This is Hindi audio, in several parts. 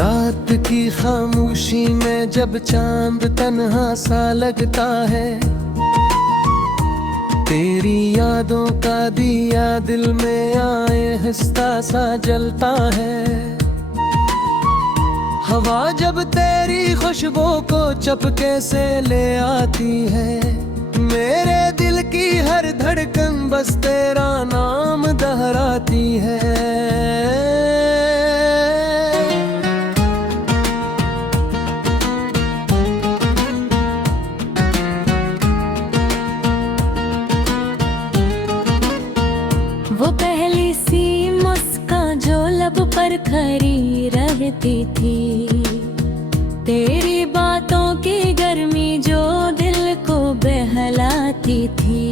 रात की खामोशी में जब चांद तन्हा सा लगता है, तेरी यादों का दिया दिल में आए हंसता सा जलता है। हवा जब तेरी खुशबू को चपके से ले आती है, मेरे दिल की हर धड़कन बस तेरा नाम दोहराती है। वो पहली सी मुस्कान जो लब पर खरी रहती थी, तेरी बातों की गर्मी जो दिल को बहलाती थी।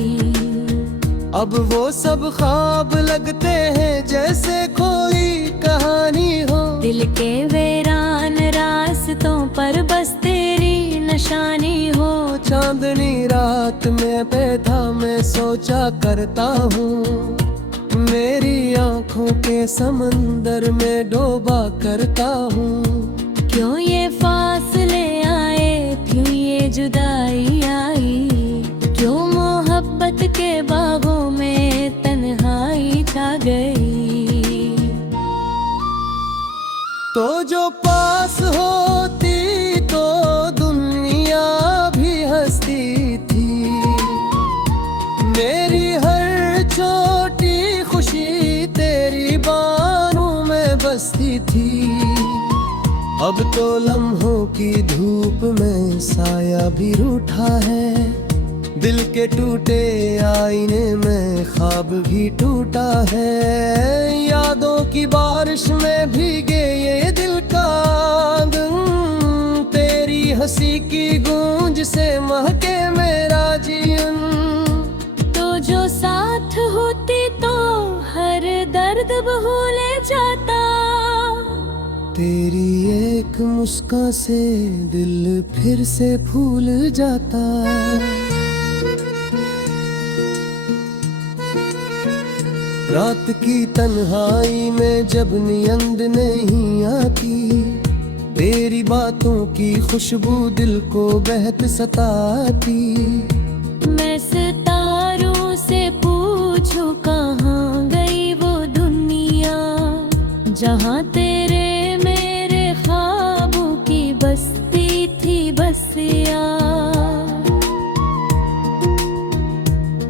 अब वो सब ख्वाब लगते हैं जैसे कोई कहानी हो, दिल के वीरान रास्तों पर बस तेरी निशानी हो। चांदनी रात में बैठा मैं सोचा करता हूँ, मेरी आंखों के समंदर में डूबा करता हूँ। क्यों ये फासले आए, क्यों ये जुदाई आई, क्यों मोहब्बत के बागों में तन्हाई छा गई। तो जो पास होती तो दुनिया भी हंसती थी, मेरी हर छोटी खुशी तेरी बाहों में बसती थी। अब तो लम्हों की धूप में साया भी रूठा है, दिल के टूटे आईने में ख्वाब भी टूटा है। यादों की बारिश में भीगे ये दिल का आंगन, तेरी हंसी की गूंज से महके मेरा जीवन। तो जो साथ होती तो हर दर्द भूल जाता, तेरी एक मुस्कान से दिल फिर से फूल जाता। रात की तन्हाई में जब नींद नहीं आती, तेरी बातों की खुशबू दिल को बहत सताती। मैं सितारों से पूछूं कहाँ गई वो दुनिया, जहाँ तेरे मेरे ख्वाबों की बस्ती थी बसिया।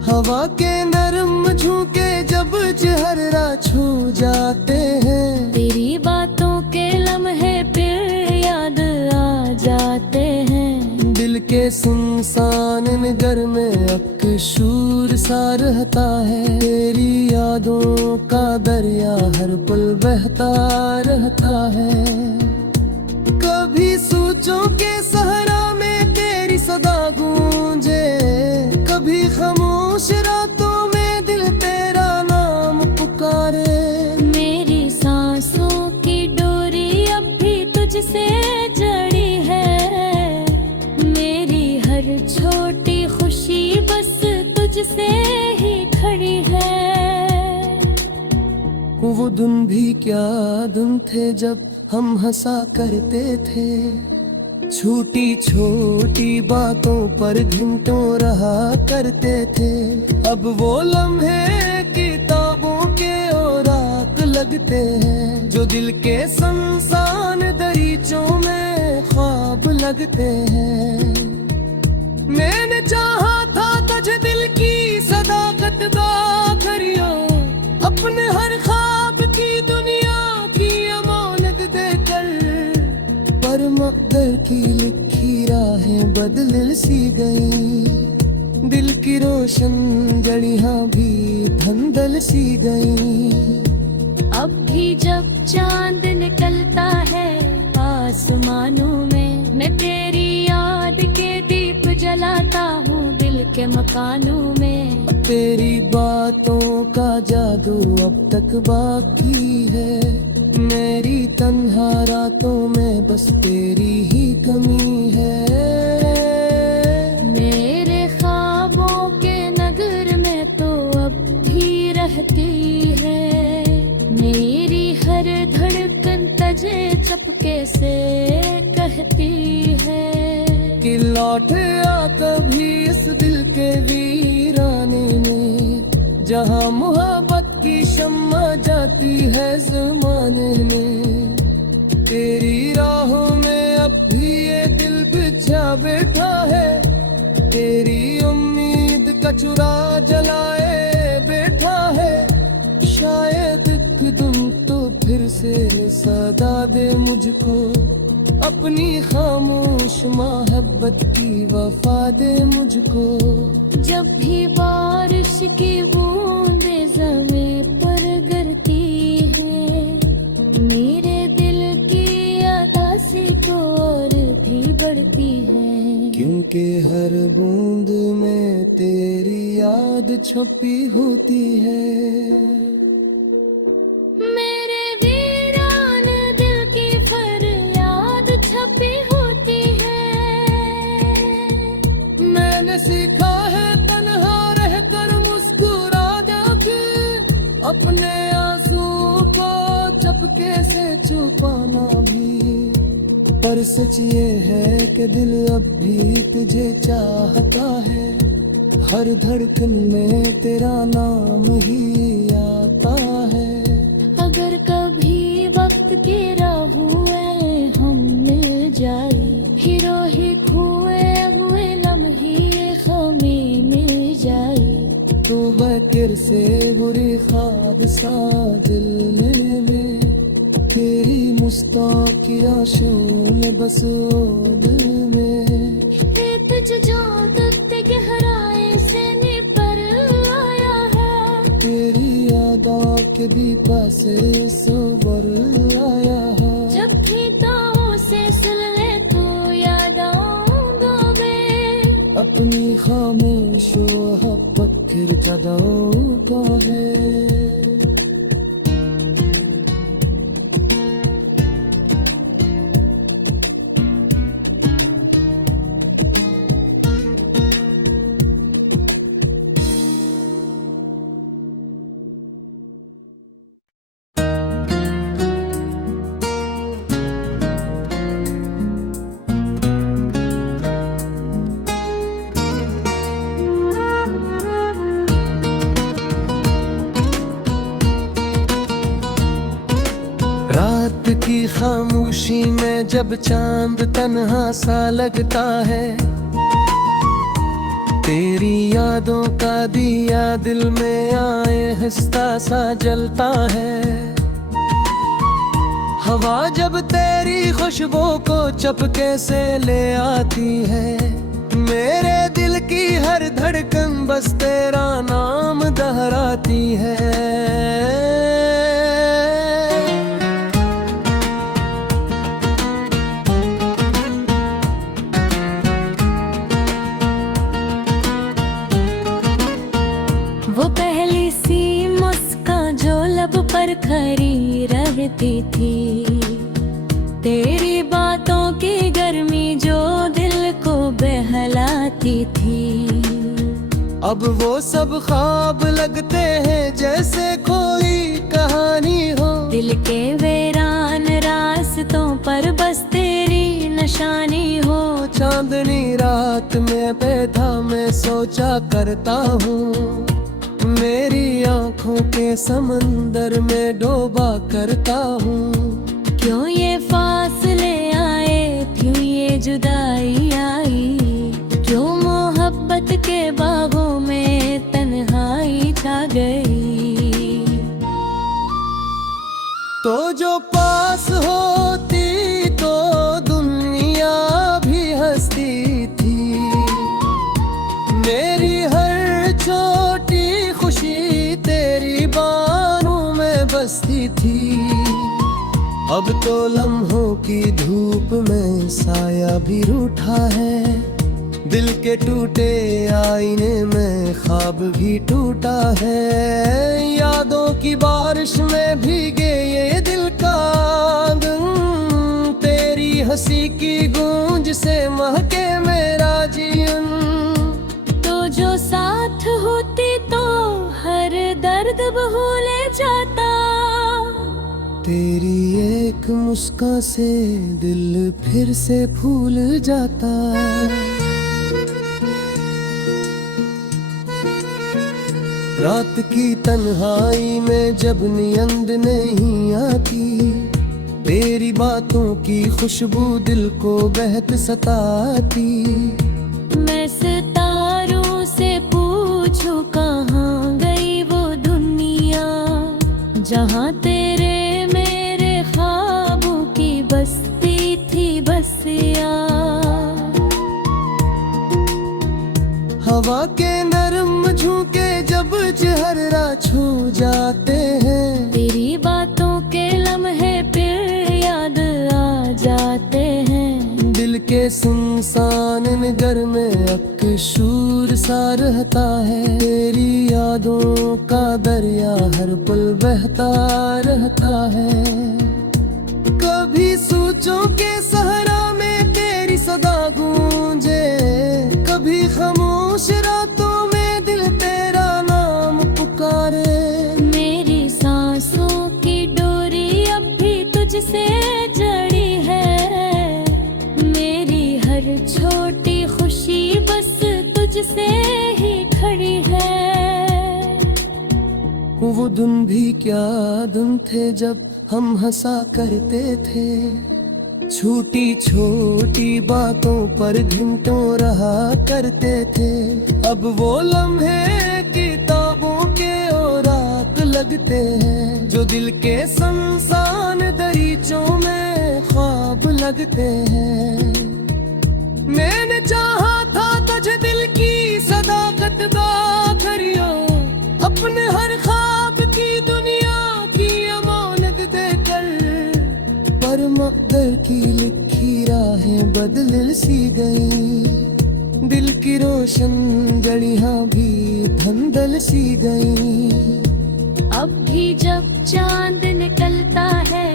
हवा के नरम झोंके जब चेहरा छू जाते हैं, तेरी बातों के लम्हे फिर याद आ जाते हैं। दिल के सुनसान नगर में अकशूर सा रहता है, तेरी यादों का दरिया हर पल बहता रहता है। कभी सोचों के सहरा में तेरी सदा गूंजे, कभी खामोश रातों में दिल तेरा नाम पुकारे। मेरी सांसों की डोरी अब भी तुझसे जड़ी है, मेरी हर छोटी खुशी बस तुझसे ही खड़ी है। वो दिन भी क्या दिन थे जब हम हंसा करते थे, छोटी छोटी बातों पर घंटों रहा करते थे। अब वो लम्हे किताबों के और रात लगते हैं, जो दिल के संसान दरीचों में ख्वाब लगते हैं। मैंने चाहा था तुझे दिल की सदाकत दा करियो, अपने हर ख्वाब की दुनिया की अमानत देकर, पर मकदर की लिखी राहें बदल सी गई। दिल की रोशन जड़ियां भी धंधल सी गई। अब भी जब चांद निकलता है आसमानों में, मैं तेरी याद के दीप जलाता हूँ दिल के मकानों में। तेरी बातों का जादू अब तक बाकी है, मेरी तन्हा रातों में बस तेरी ही कमी है। मेरे ख्वाबों के नगर में तो अब भी रहती है, मेरी हर धड़कन तजे चपके से कहती है कि लौट आ कभी इस दिल के वीराने में, जहाँ मोहब्बत की शम्मा जाती है ज़माने में। तेरी राहों में अब भी ये दिल बिछा बैठा है, तेरी उम्मीद का चुरा जलाए बैठा है। शायद एक दिन तो फिर से सदा दे मुझको, अपनी खामोश मोहब्बत की वफा दे मुझको। जब भी बारिश की बूंदें ज़मीं पर गिरती है, मेरे दिल की उदासी को और भी बढ़ती है। क्योंकि हर बूंद में तेरी याद छुपी होती है। मेरे वीरान दिल की फरियाद छपी होती है। मैंने सीखा है तन्हा रहकर मुस्कुरा जाके, अपने आंसू को चपके से छुपाना भी। पर सच ये है कि दिल अब भी तुझे चाहता है, हर धड़कन में तेरा नाम ही आता है। अगर कभी वक्त के राहुए हम मिल जाए, हीरो ही खोए हुए लम्हे हमें मिल जाए, तो बकर से बुरी ख्वाब सा दिल में तेरी मुस्ताकी आंसुओं में बसो दिल में। तुझ जो दत्ते गहराए से निपर आया है, तेरी यादा के भी पासे सोबर आया है। जब भी तो से सुन ले तो याद आऊंगा मैं, अपनी खामोश पत्थर कदों का है। रात की खामोशी में जब चांद तन्हा सा लगता है, तेरी यादों का दिया दिल में आए हंसता सा जलता है। हवा जब तेरी खुशबू को चपके से ले आती है, मेरे दिल की हर धड़कन बस तेरा नाम दोहराती है। वो पहली सी मुस्कान जो लब पर खरी रहती थी, तेरी बातों की गर्मी जो दिल को बहलाती थी। अब वो सब ख्वाब लगते हैं जैसे कोई कहानी हो, दिल के वीरान रास्तों पर बस तेरी निशानी हो। चांदनी रात में बैठा मैं सोचा करता हूँ, मेरी आंखों के समंदर में डूबा करता हूँ। क्यों ये फासले आए, क्यों ये जुदाई आई, क्यों मोहब्बत के बागों में तन्हाई छा गई। तो जो पास होती तो दुनिया भी हंसती थी, मेरी हर छोटी खुशी तेरी बाहों में बसती थी। अब तो लम्हों की धूप में साया भी रूठा है, दिल के टूटे आईने में ख्वाब भी टूटा है। यादों की बारिश में भीगे ये दिल का आंगन, तेरी हंसी की गूंज से महके मेरा जीवन। तो जो साथ होती तो हर दर्द भूल जाता, तेरी एक मुस्कान से दिल फिर से फूल जाता। रात की तन्हाई में जब नींद नहीं आती, तेरी बातों की खुशबू दिल को बहक सताती। मैं सितारों से पूछूं कहाँ गई वो दुनिया, जहाँ तेरे मेरे ख्वाबों की बसती थी बसिया। हवा के नरम झोंके जब चेहरा छू जाते हैं, तेरी बातों के लम्हे फिर याद आ जाते हैं। दिल के सुनसान नगर में अकशूर सा रहता है। तेरी यादों का दरिया हर पल बहता रहता है। कभी सोचों के सहरा में तेरी सदा गूंजे, कभी खामोश रातों में दिल तेरा नाम पुकारे। मेरी सांसों की डोरी अब भी तुझसे जड़ी है, मेरी हर छोटी खुशी बस तुझसे ही खड़ी है। वो दिन भी क्या दिन थे जब हम हंसा करते थे, छोटी छोटी बातों पर घंटों रहा करते थे। अब वो लम्हे किताबों के औरात लगते हैं, जो दिल के संसान दरीचों में ख्वाब लगते हैं। मैंने चाहा था तुझे दिल की सदाकत बाखरियों, अपने हर ख्वाब की दुनिया की अमानत देकर, पर मकदर की लिखी राहें बदल सी गई। दिल की रोशन जड़ियां भी धंधल सी गई। अब भी जब चांद निकलता है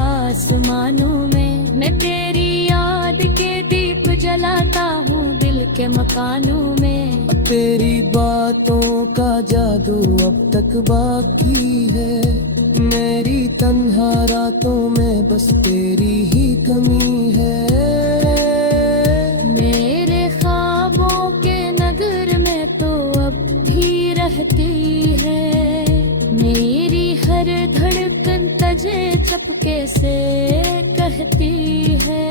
आसमानों में, मैं तेरी याद के दीप जलाता हूँ दिल के मकानों में। तेरी बातों का जादू अब तक बाकी है, मेरी तन्हा रातों में बस तेरी ही कमी है। मेरे ख्वाबों के नगर में तो अब भी रहती है, मेरी हर धड़कन तुझे चुपके से कहती है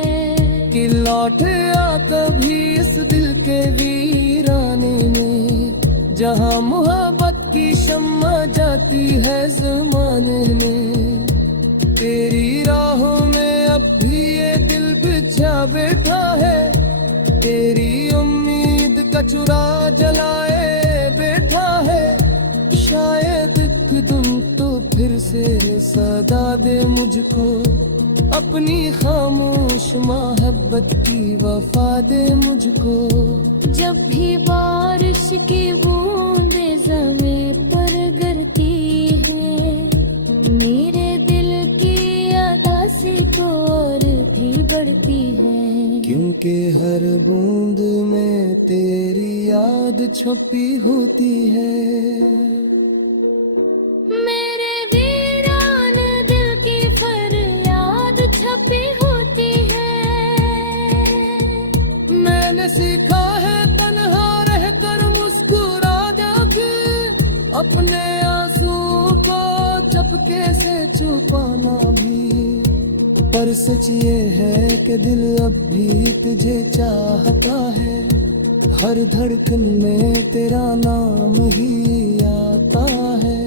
कि लौट आ कभी इस दिल के वीराने में, जहाँ मोहब्बत की शम्मा जाती है ज़माने में। तेरी राहों में अब भी ये दिल बिछा बैठा है, तेरी उम्मीद का चुरा जलाए बैठा है। शायद एक दिन तो फिर से सदा दे मुझको, अपनी खामोश मोहब्बत की वफा दे मुझको। जब भी बारिश की बूंदें ज़मीं पर गिरती है, मेरे दिल की उदासी को और भी बढ़ती है। क्योंकि हर बूंद में तेरी याद छुपी होती है। मेरे वीरान दिल की फरियाद छपी होती है। मैंने सीखा है तन्हा रहकर मुस्कुरा जाकर, अपने आंसू को चुपके से छुपाना भी। पर सच ये है कि दिल अब भी तुझे चाहता है, हर धड़कन में तेरा नाम ही आता है।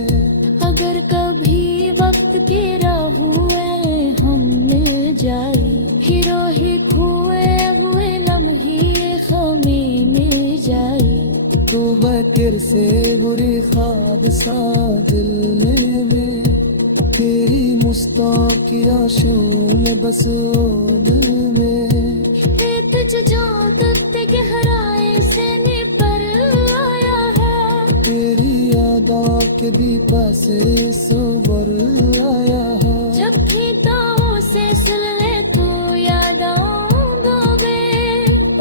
अगर कभी वक्त के राहुए हम मिल जाए, हिरो ही खोए हुए लम्हे हमें मिल जाए, तो बकर से बुरी ख्वाब सा दिल में, तेरी मुस्ताकी आंसुओं में बसो दिल में। तुझ जो तुझते गहराई से निपर आया है, तेरी यादों के भी पासे सोबर आया है। जब भी तो से सुन ले तो याद आऊंगे,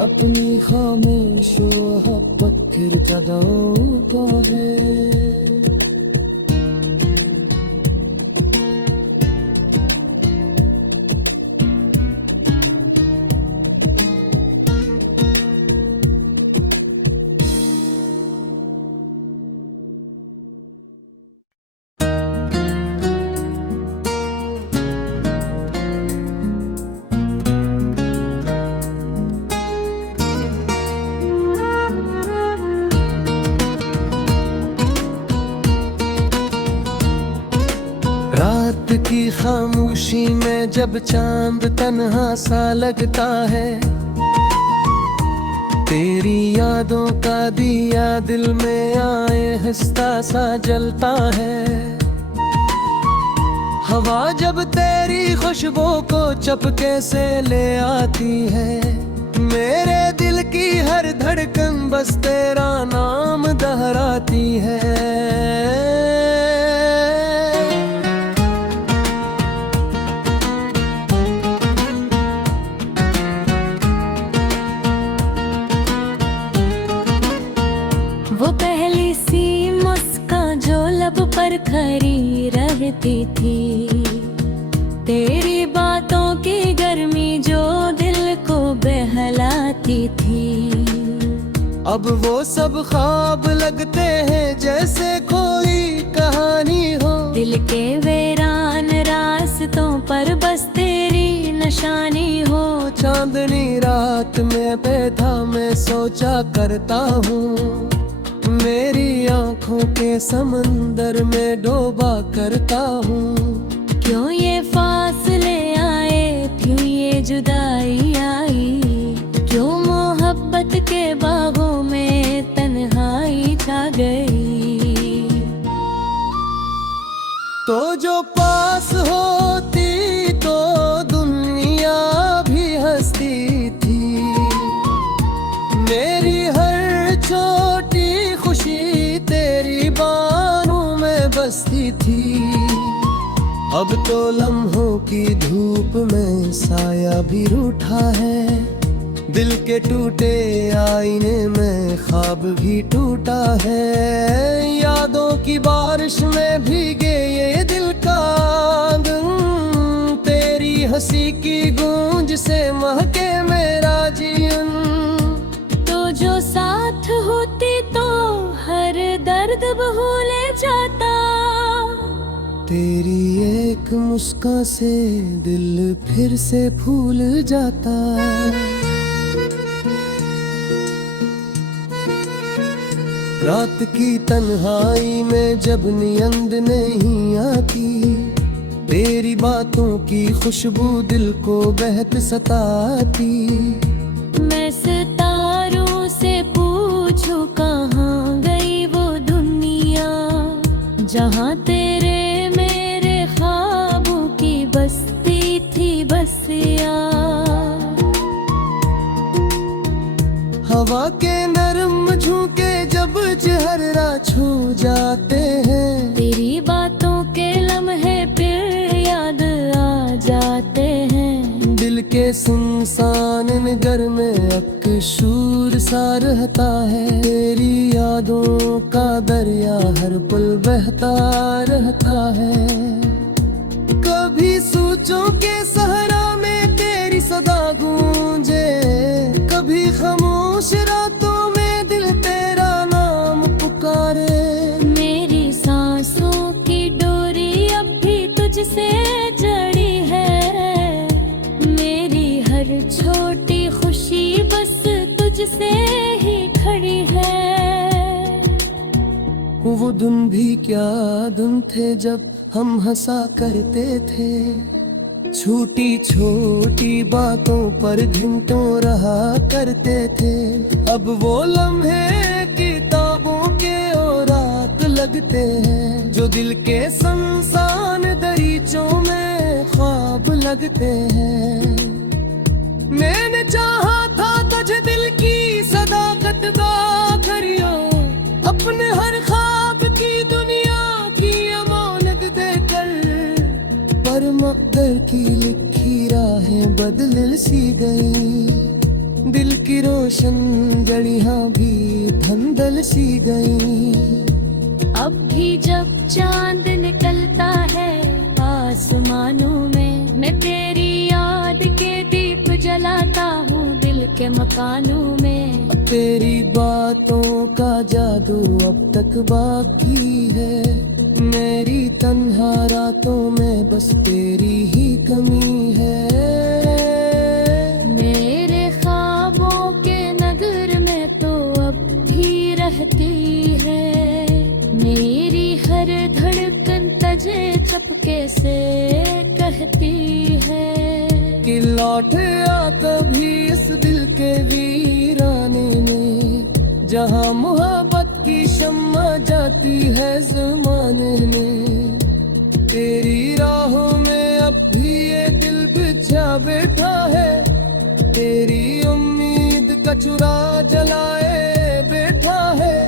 अपनी खामोशों पत्थर कदमों का है। जब चांद तन्हा सा लगता है, तेरी यादों का दिया दिल में आए हंसता सा जलता है। हवा जब तेरी खुशबू को चपके से ले आती है, मेरे दिल की हर धड़कन बस तेरा नाम दोहराती है। वो पहली सी मुस्कान जो लब पर खरी रहती थी, तेरी बातों की गर्मी जो दिल को बहलाती थी। अब वो सब ख्वाब लगते हैं जैसे कोई कहानी हो, दिल के वीरान रास्तों पर बस तेरी निशानी हो। चांदनी रात में बैठा मैं सोचा करता हूँ, मेरी आंखों के समंदर में डूबा करता हूँ। क्यों ये फासले आए, क्यों ये जुदाई आई, क्यों मोहब्बत के बागों में तन्हाई छा गई। तो जो पास होती तो दुनिया भी हंसती थी, मेरी हर छोटी खुशी तेरी बाहों में बसती थी। अब तो लम्हों की धूप में साया भी रूठा है, दिल के टूटे आईने में ख्वाब भी टूटा है। यादों की बारिश में भीगे ये दिल का आंगन, तेरी हंसी की गूंज से महके मेरा जीवन। तो जो साथ होती तो हर दर्द भूले जाता, तेरी एक मुस्कान से दिल फिर से फूल जाता। रात की तन्हाई में जब नींद नहीं आती, तेरी बातों की खुशबू दिल को बहक सताती। मैं सितारों से पूछूं कहाँ गई वो दुनिया, जहाँ तेरे मेरे ख्वाबों की बसती थी बसिया। हवा के नरम झोंके जब चेहरा छू जाते हैं, तेरी बातों के लम्हे फिर याद आ जाते हैं। दिल के सुनसान नगर में अकशूर सा रहता है, तेरी यादों का दरिया हर पल बहता रहता है। कभी सोचों के सहरा में तेरी सदा गूंजे, कभी खामोश रातों में दिल तेरा नाम पुकारे। मेरी सांसों की डोरी अब भी तुझसे जड़ी है, मेरी हर छोटी खुशी बस तुझसे ही खड़ी है। वो दिन भी क्या दिन थे जब हम हंसा करते थे, छोटी छोटी बातों पर घंटों रहा करते थे। अब वो लम्हे किताबों के औरात लगते हैं, जो दिल के संसान दरीचों में ख्वाब लगते हैं। मैंने चाहा था तुझे दिल की सदाकत दा करियो, अपने हर ख्वाब की दुनिया की अमानत देकर, पर मकदर की लिखी राहें बदल सी गई। दिल की रोशन जड़ियां भी धंधल सी गई। अब भी जब चांद निकलता है आसमानों में, मैं तेरी याद के दीप जलाता हूँ दिल के मकानों में। तेरी बातों का जादू अब तक बाकी है, मेरी तन्हा रातों में बस तेरी ही कमी है। मेरे ख्वाबों के नगर में तो अब भी रहती है, मेरी हर धड़कन तुझे चपके से कहती है। लौट आ कभी इस दिल के वीराने में, जहाँ मोहब्बत की शम्मा जाती है ज़माने में। तेरी राहों में अब भी ये दिल बिछा बैठा है, तेरी उम्मीद का चुरा जलाए बैठा है।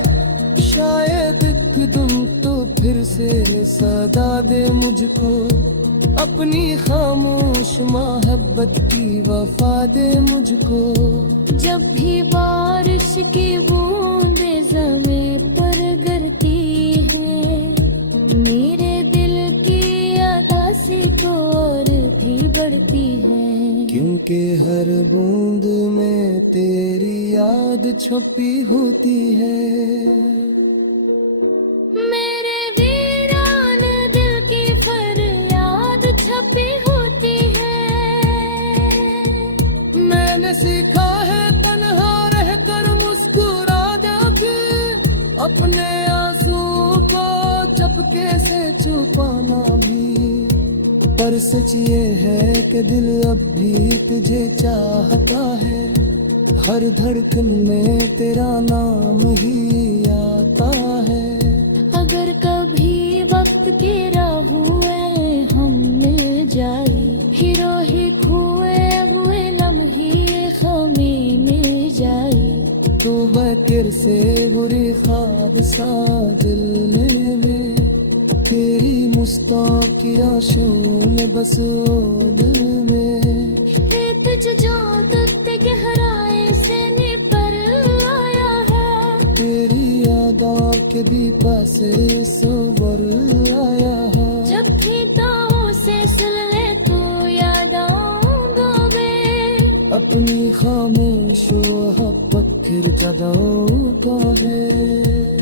शायद एक दिन तो फिर से सदा दे मुझको, अपनी खामोश मोहब्बत की वफा दे मुझको। जब भी बारिश की बूंदें ज़मीं पर गिरती है, मेरे दिल की उदासी तो और भी बढ़ती है। क्योंकि हर बूंद में तेरी याद छुपी होती है। मेरे वीरान दिल की फरियाद छपी होती है। मैंने सीखा है तन्हा रहकर मुस्कुरा जाके, अपने आंसू को चुपके से छुपाना भी। पर सच ये है कि दिल अब भी तुझे चाहता है, हर धड़कन में तेरा नाम ही आता है। अगर कभी वक्त के राहुए हम मिल जाए, हीरो ही खोए हुए लम्हे हमें मिल जाए। तो बकर से बुरी ख्वाब सा दिल में, तेरी मुस्ताकिया शून बस ओ दिल में। तुझ जो तुझते गहराए से निपर आया है, तेरी यादा के भी पासे सोबर आया है। जब भी तो से सुन ले तो याद आऊंगा मैं, अपनी खामोश पक्कर कदों का है।